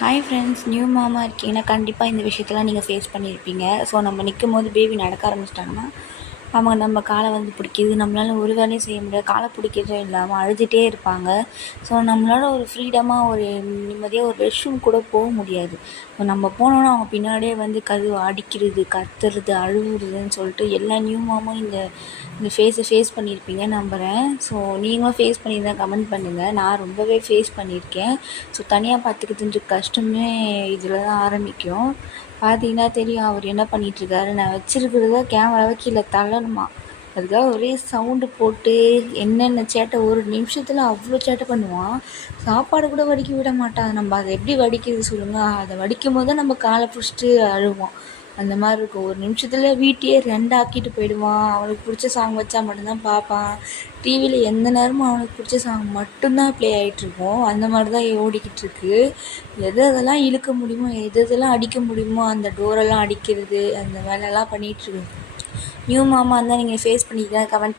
Hi friends, new மாமா இருக்கீங்கன்னா கண்டிப்பாக இந்த விஷயத்தெல்லாம் நீங்கள் ஃபேஸ் பண்ணியிருப்பீங்க. ஸோ நம்ம நிற்கும் போது பேபி நடக்க ஆரம்பிச்சிட்டாங்கன்னா அவங்க நம்ம காலை வந்து பிடிக்கிது, நம்மளால் ஒரு வேலையும் செய்ய முடியாது, காலை பிடிக்கிறதும் இல்லாமல் அழுதுகிட்டே இருப்பாங்க. ஸோ நம்மளால் ஒரு ஃப்ரீடமாக ஒரு நிம்மதியாக ஒரு ரெஸ்ட் ரூம் கூட போக முடியாது. ஸோ நம்ம போனோன்னா அவங்க பின்னாடியே வந்து கதவு அடிக்கிறது, கத்துறது, அழுகுறதுன்னு சொல்லிட்டு எல்லா நியூ மாமும் இந்த இந்த ஃபேஸ் பண்ணியிருப்பீங்கன்னு நம்புகிறேன். ஸோ நீங்களும் ஃபேஸ் பண்ணியிருந்தா கமெண்ட் பண்ணுங்கள். நான் ரொம்பவே ஃபேஸ் பண்ணியிருக்கேன். ஸோ தனியாக பார்த்துக்கிறதுன்ற கஷ்டமே இதில் தான் ஆரம்பிக்கும். பார்த்தீங்கன்னா தெரியும் அவர் என்ன பண்ணிகிட்ருக்காரு. நான் வச்சுருக்கிறத கேமராவை கீழே தள்ளணுமா, அதுக்காக ஒரே சவுண்டு போட்டு என்னென்ன சேட்டை, ஒரு நிமிஷத்தில் அவ்வளோ சேட்டை பண்ணுவான். சாப்பாடு கூட வடிக்க விட மாட்டான். நம்ம அதை எப்படி வடிக்கிறது சொல்லுங்கள்? அதை வடிக்கும் போது தான் நம்ம காலை பிடிச்சிட்டு அழுவோம். அந்த மாதிரி இருக்கும். ஒரு நிமிஷத்தில் வீட்டையே ரெண்டாக்கிட்டு போயிடுவான். அவனுக்கு பிடிச்ச சாங் வச்சா மட்டும்தான் பார்ப்பான். டிவியில் எந்த நேரமும் அவனுக்கு பிடிச்ச சாங் மட்டும்தான் ப்ளே ஆகிட்ருக்கும். அந்த மாதிரி தான் ஓடிக்கிட்டு இருக்கு. எதெல்லாம் இழுக்க முடியுமோ, எதெல்லாம் அடிக்க முடியுமோ அந்த டோரெல்லாம் அடிக்கிறது, அந்த வேலையெல்லாம் பண்ணிகிட்ருக்கு. நியூ மாமா இருந்தால் நீங்கள் ஃபேஸ் பண்ணிக்கலாம். கமெண்ட்